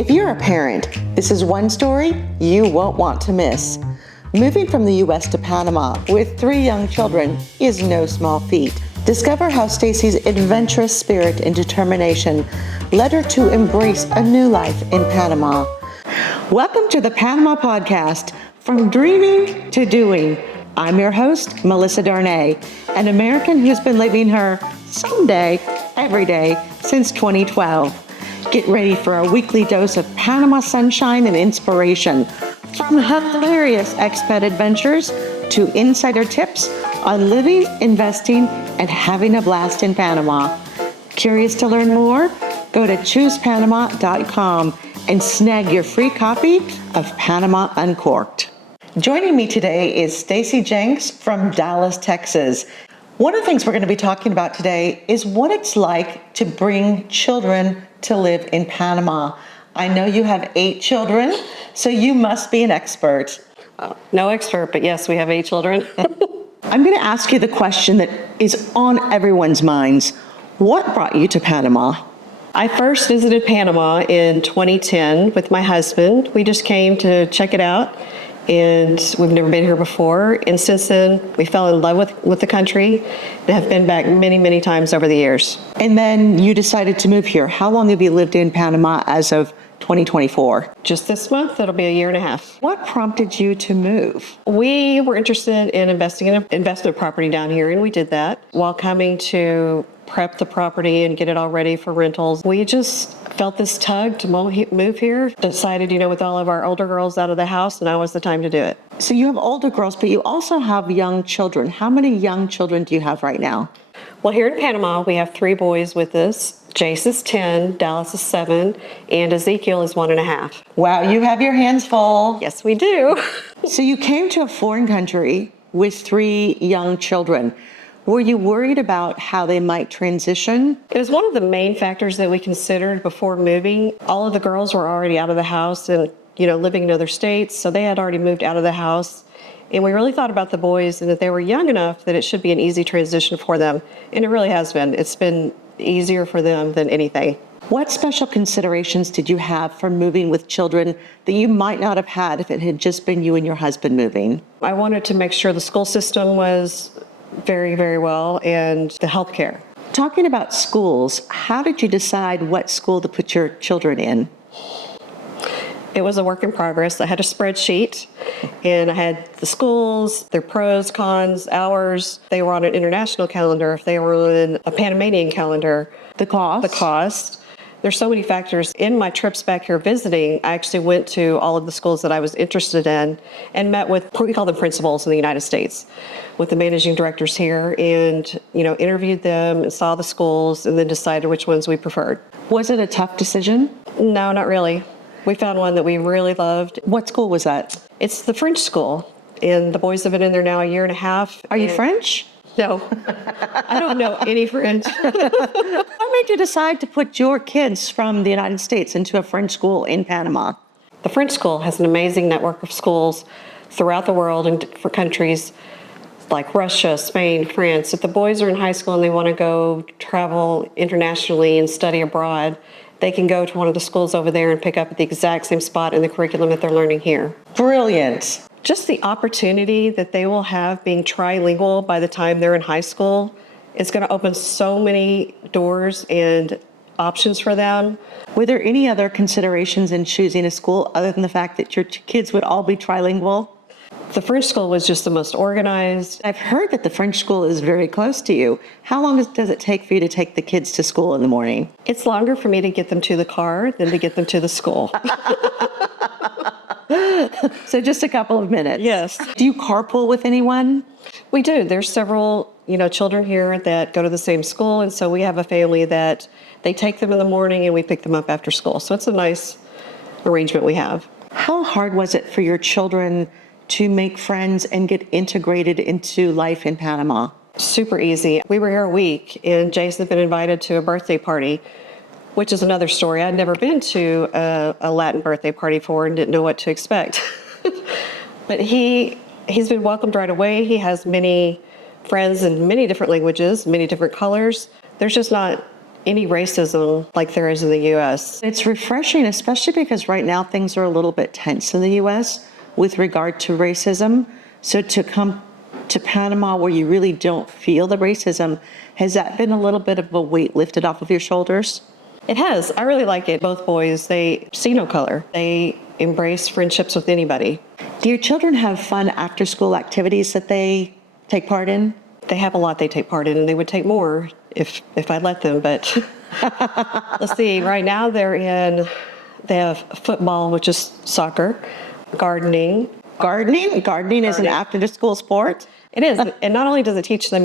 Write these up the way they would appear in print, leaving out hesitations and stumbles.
If you're a parent, this is one story you won't want to miss. Moving from the U.S. to Panama with 3 young children is no small feat. Discover how Stacey's adventurous spirit and determination led her to embrace a new life in Panama. Welcome to the Panama Podcast, from dreaming to doing. I'm your host, Melissa Darnay, an American who's been living her someday, every day since 2012. Get ready for a weekly dose of Panama sunshine and inspiration, from hilarious expat adventures to insider tips on living, investing, and having a blast in Panama. Curious to learn more? Go to choosepanama.com and snag your free copy of Panama Uncorked. Joining me today is Stacey Jenks from Dallas, Texas. One of the things we're going to be talking about today is what it's like to bring children to live in Panama. I know you have 8 children, so you must be an expert. No expert, but yes, we have 8 children. I'm going to ask you the question that is on everyone's minds. What brought you to Panama? I first visited Panama in 2010 with my husband. We just came to check it out, and we've never been here before. And since then, we fell in love with the country and have been back many, many times over the years. And then you decided to move here. How long have you lived in Panama as of 2024? Just this month, it'll be a year and a half. What prompted you to move? We were interested in investing in an investment property down here, and we did that. While coming to prep the property and get it all ready for rentals, we just felt this tug to move here. Decided, with all of our older girls out of the house, now was the time to do it. So you have older girls, but you also have young children. How many young children do you have right now? Well, here in Panama, we have 3 boys with us. Jace is 10, Dallas is 7, and Ezekiel is 1.5. Wow, you have your hands full. Yes, we do. So you came to a foreign country with 3 young children. Were you worried about how they might transition? It was one of the main factors that we considered before moving. All of the girls were already out of the house and, living in other states, so they had already moved out of the house. And we really thought about the boys and that they were young enough that it should be an easy transition for them. And it really has been. It's been easier for them than anything. What special considerations did you have for moving with children that you might not have had if it had just been you and your husband moving? I wanted to make sure the school system was very, very well, and the healthcare. Talking about schools, how did you decide what school to put your children in? It was a work in progress. I had a spreadsheet, and I had the schools, their pros, cons, hours. They were on an international calendar. If they were on a Panamanian calendar. The cost? The cost. There's so many factors. In my trips back here visiting, I actually went to all of the schools that I was interested in and met with, we call them principals in the United States, with the managing directors here, and, interviewed them and saw the schools and then decided which ones we preferred. Was it a tough decision? No, not really. We found one that we really loved. What school was that? It's the French school, and the boys have been in there now a year and a half. Are you French? No, I don't know any French. What made you decide to put your kids from the United States into a French school in Panama? The French school has an amazing network of schools throughout the world and for countries like Russia, Spain, France. If the boys are in high school and they want to go travel internationally and study abroad, they can go to one of the schools over there and pick up at the exact same spot in the curriculum that they're learning here. Brilliant. Just the opportunity that they will have being trilingual by the time they're in high school is going to open so many doors and options for them. Were there any other considerations in choosing a school other than the fact that your kids would all be trilingual? The French school was just the most organized. I've heard that the French school is very close to you. How long does it take for you to take the kids to school in the morning? It's longer for me to get them to the car than to get them to the school. So just a couple of minutes. Yes. Do you carpool with anyone? We do. There's several, children here that go to the same school, and so we have a family that they take them in the morning and we pick them up after school. So it's a nice arrangement we have. How hard was it for your children to make friends and get integrated into life in Panama? Super easy. We were here a week, and Jason had been invited to a birthday party, which is another story. I'd never been to a Latin birthday party before and didn't know what to expect. But he's been welcomed right away. He has many friends in many different languages, many different colors. There's just not any racism like there is in the U.S. It's refreshing, especially because right now things are a little bit tense in the U.S. with regard to racism. So to come to Panama where you really don't feel the racism, has that been a little bit of a weight lifted off of your shoulders? It has. I really like it. Both boys, they see no color. They embrace friendships with anybody. Do your children have fun after-school activities that they take part in? They have a lot they take part in, and they would take more if I let them. But let's see. Right now they have football, which is soccer, gardening. Gardening is an after-school sport? It is. And not only does it teach them,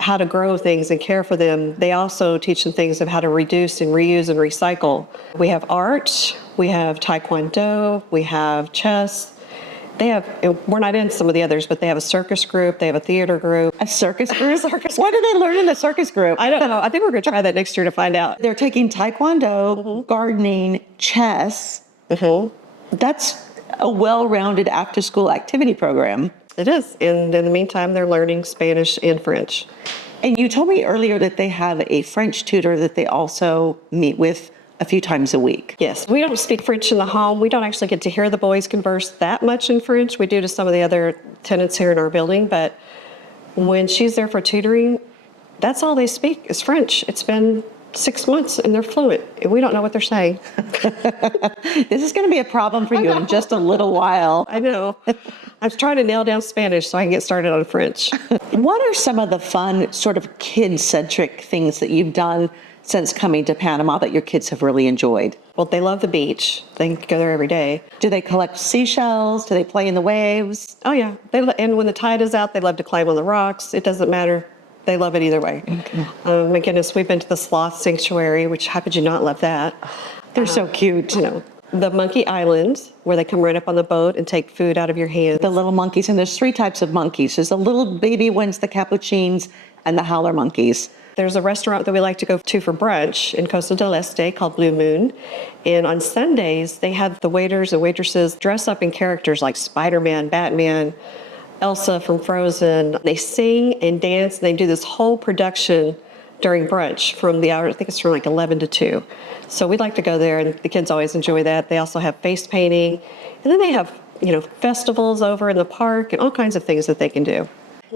how to grow things and care for them, they also teach them things of how to reduce and reuse and recycle. We have art, we have taekwondo, we have chess. We're not in some of the others, but they have a circus group, they have a theater group. A circus group? What do they learn in the circus group? I don't know. I think we're going to try that next year to find out. They're taking taekwondo, gardening, chess. That's a well-rounded after-school activity program. It is. And in the meantime, they're learning Spanish and French. And you told me earlier that they have a French tutor that they also meet with a few times a week. Yes. We don't speak French in the home. We don't actually get to hear the boys converse that much in French. We do to some of the other tenants here in our building. But when she's there for tutoring, that's all they speak is French. It's been 6 months and they're fluent. And we don't know what they're saying. This is going to be a problem for you in just a little while. I know. I'm trying to nail down Spanish so I can get started on French. What are some of the fun, sort of kid-centric things that you've done since coming to Panama that your kids have really enjoyed? Well, they love the beach. They go there every day. Do they collect seashells? Do they play in the waves? Oh, yeah. And when the tide is out, they love to climb on the rocks. It doesn't matter. They love it either way. Okay. My goodness, we've been to the sloth sanctuary, which how could you not love that? They're so cute. The monkey island, where they come right up on the boat and take food out of your hands. The little monkeys, and there's 3 types of monkeys. There's the little baby ones, the capuchins, and the howler monkeys. There's a restaurant that we like to go to for brunch in Costa del Este called Blue Moon. And on Sundays, they have the waiters and waitresses dress up in characters like Spider-Man, Batman, Elsa from Frozen. They sing and dance, and they do this whole production during brunch from the hour, I think it's from like 11 to 2. So we'd like to go there, and the kids always enjoy that. They also have face painting. And then they have, festivals over in the park and all kinds of things that they can do.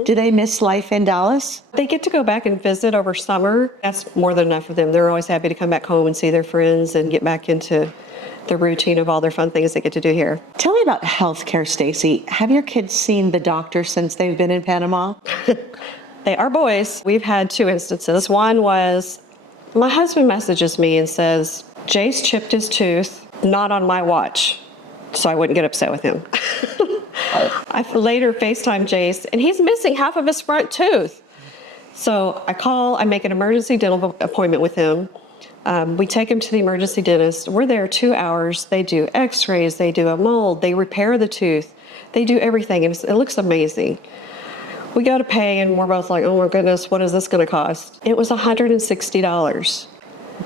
Do they miss life in Dallas? They get to go back and visit over summer. That's more than enough for them. They're always happy to come back home and see their friends and get back into the routine of all their fun things they get to do here. Tell me about healthcare, Stacey. Have your kids seen the doctor since they've been in Panama? They are boys. We've had 2 instances. One was my husband messages me and says, Jace chipped his tooth, not on my watch, so I wouldn't get upset with him. I later FaceTime Jace, and he's missing half of his front tooth. So I make an emergency dental appointment with him. We take him to the emergency dentist. We're there 2 hours. They do x-rays, they do a mold, they repair the tooth. They do everything, and it looks amazing. We go to pay, and we're both like, oh my goodness, what is this going to cost? It was $160.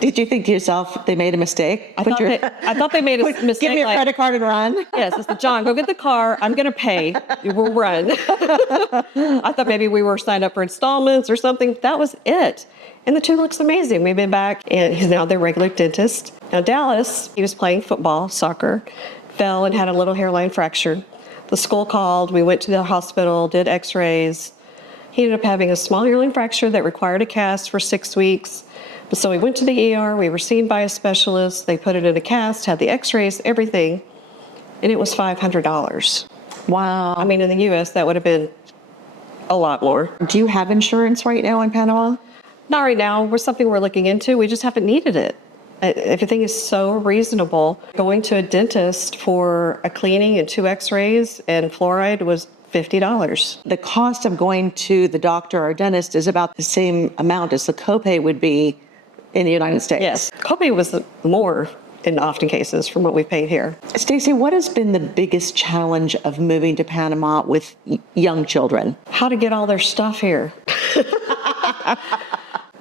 Did you think to yourself, they made a mistake? I thought they made a mistake. Give me a credit card and run. Yes, I said, John, go get the car. I'm going to pay. We'll run. I thought maybe we were signed up for installments or something. That was it. And the tooth looks amazing. We've been back, and he's now their regular dentist. Now, Dallas, he was playing football, soccer, fell and had a little hairline fracture. The school called. We went to the hospital, did x-rays. He ended up having a small hairline fracture that required a cast for 6 weeks. So we went to the ER, we were seen by a specialist, they put it in a cast, had the x-rays, everything, and it was $500. Wow. I mean, in the U.S., that would have been a lot more. Do you have insurance right now in Panama? Not right now. We're something we're looking into. We just haven't needed it. Everything is so reasonable. Going to a dentist for a cleaning and 2 x-rays and fluoride was $50. The cost of going to the doctor or dentist is about the same amount as the copay would be in the United States. Yes, copay was more in often cases from what we paid here. Stacey, what has been the biggest challenge of moving to Panama with young children? How to get all their stuff here.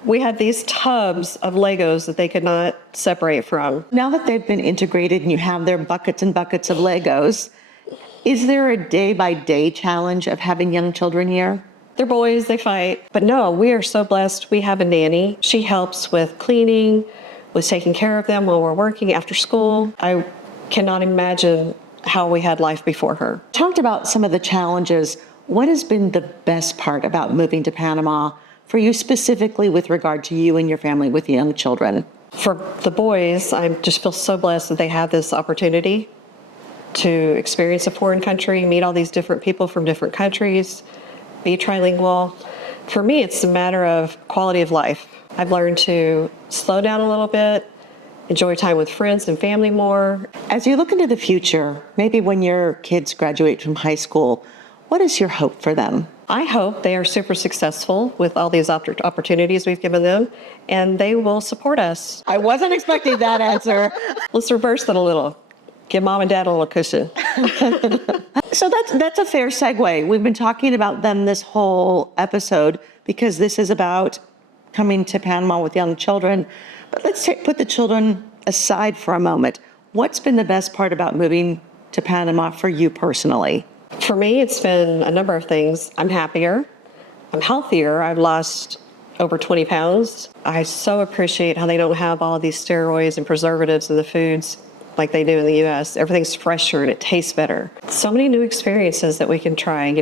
We had these tubs of Legos that they could not separate from. Now that they've been integrated and you have their buckets and buckets of Legos, is there a day-by-day challenge of having young children here? They're boys, they fight. But no, we are so blessed. We have a nanny. She helps with cleaning, with taking care of them while we're working after school. I cannot imagine how we had life before her. Talked about some of the challenges. What has been the best part about moving to Panama for you specifically with regard to you and your family with young children? For the boys, I just feel so blessed that they have this opportunity to experience a foreign country, meet all these different people from different countries, be trilingual. For me, it's a matter of quality of life. I've learned to slow down a little bit, enjoy time with friends and family more. As you look into the future, maybe when your kids graduate from high school, what is your hope for them? I hope they are super successful with all these opportunities we've given them, and they will support us. I wasn't expecting that answer. Let's reverse that a little. Give mom and dad a little cushion. So that's a fair segue. We've been talking about them this whole episode because this is about coming to Panama with young children. But let's put the children aside for a moment. What's been the best part about moving to Panama for you personally? For me, it's been a number of things. I'm happier. I'm healthier. I've lost over 20 pounds. I so appreciate how they don't have all of these steroids and preservatives in the foods like they do in the U.S. Everything's fresher and it tastes better. So many new experiences that we can try,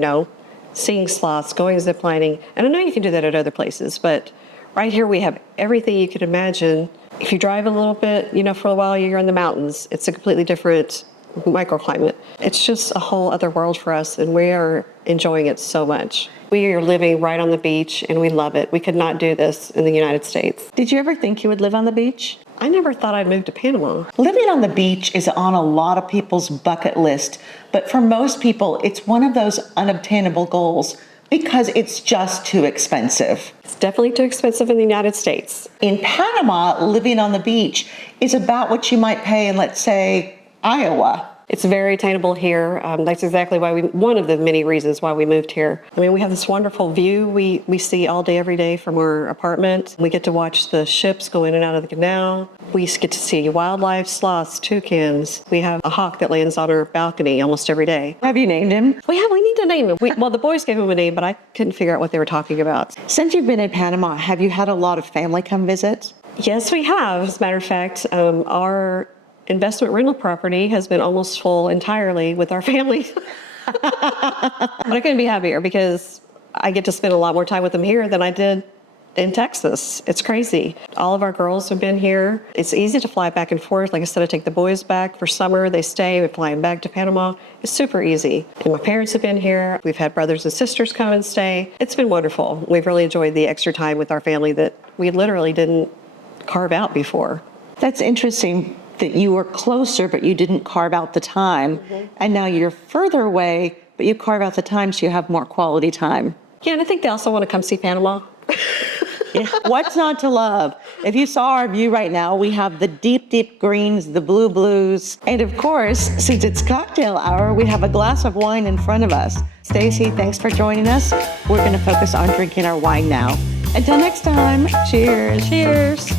seeing sloths, going ziplining. And I know you can do that at other places, but right here we have everything you could imagine. If you drive a little bit, for a while you're in the mountains. It's a completely different microclimate. It's just a whole other world for us, and we are enjoying it so much. We are living right on the beach, and we love it. We could not do this in the United States. Did you ever think you would live on the beach? I never thought I'd move to Panama. Living on the beach is on a lot of people's bucket list, but for most people, it's one of those unobtainable goals because it's just too expensive. It's definitely too expensive in the United States. In Panama, living on the beach is about what you might pay in, let's say, Iowa. It's very attainable here. That's exactly why one of the many reasons why we moved here. I mean, we have this wonderful view we see all day, every day from our apartment. We get to watch the ships go in and out of the canal. We get to see wildlife, sloths, toucans. We have a hawk that lands on our balcony almost every day. Have you named him? We need to name him. Well, the boys gave him a name, but I couldn't figure out what they were talking about. Since you've been in Panama, have you had a lot of family come visit? Yes, we have. As a matter of fact, our investment rental property has been almost full entirely with our family. But I couldn't be happier because I get to spend a lot more time with them here than I did in Texas. It's crazy. All of our girls have been here. It's easy to fly back and forth. Like I said, I take the boys back for summer. They stay. We fly them back to Panama. It's super easy. And my parents have been here. We've had brothers and sisters come and stay. It's been wonderful. We've really enjoyed the extra time with our family that we literally didn't carve out before. That's interesting that you were closer, but you didn't carve out the time. Mm-hmm. And now you're further away, but you carve out the time so you have more quality time. Yeah, and I think they also want to come see Panama. Yeah. What's not to love? If you saw our view right now, we have the deep, deep greens, the blue blues. And of course, since it's cocktail hour, we have a glass of wine in front of us. Stacey, thanks for joining us. We're going to focus on drinking our wine now. Until next time, cheers. Cheers.